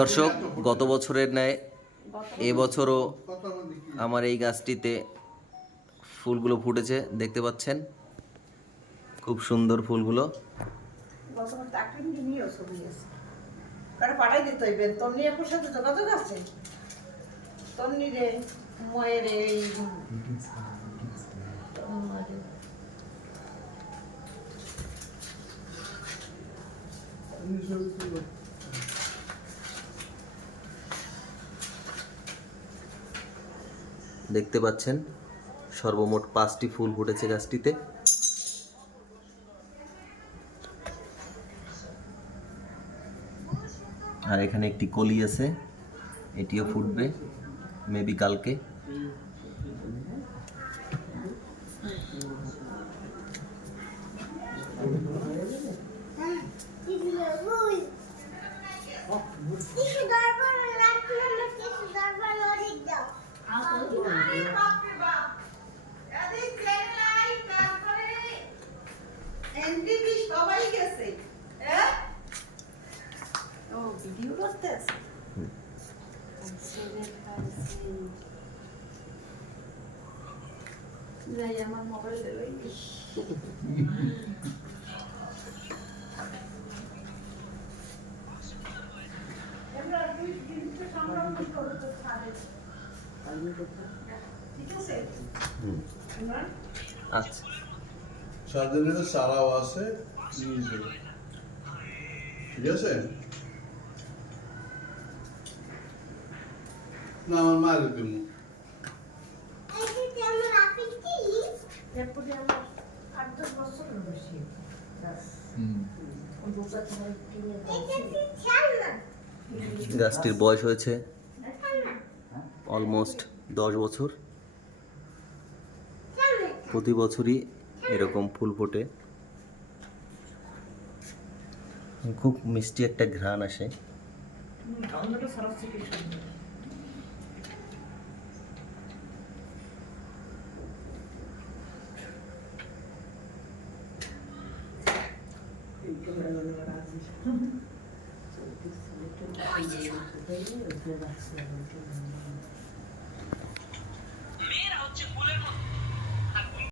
দর্শক, গত বছরের ন্যায় এবছরও আমার এই গাছটিতে ফুলগুলো ফুটেছে, দেখতে পাচ্ছেন খুব সুন্দর ফুলগুলো। দেখতে পাচ্ছেন সর্বমোট 5টি ফুল ফুটেছে গাছটিতে। আর এখানে একটি কলি আছে, এটিও ফুটবে মেবি কালকে। ভিডিও করতে আছে যাই আমার মোবাইল দেবে আচ্ছা, স্বাধীনতা সারাও আছে, ঠিক আছে না? আমার মায়ের দিব গাছটির বয়স হয়েছে অলমোস্ট 10 বছর। প্রতি বছরই এরকম ফুল ফোটে, খুব মিষ্টি একটা ঘ্রাণ আসে।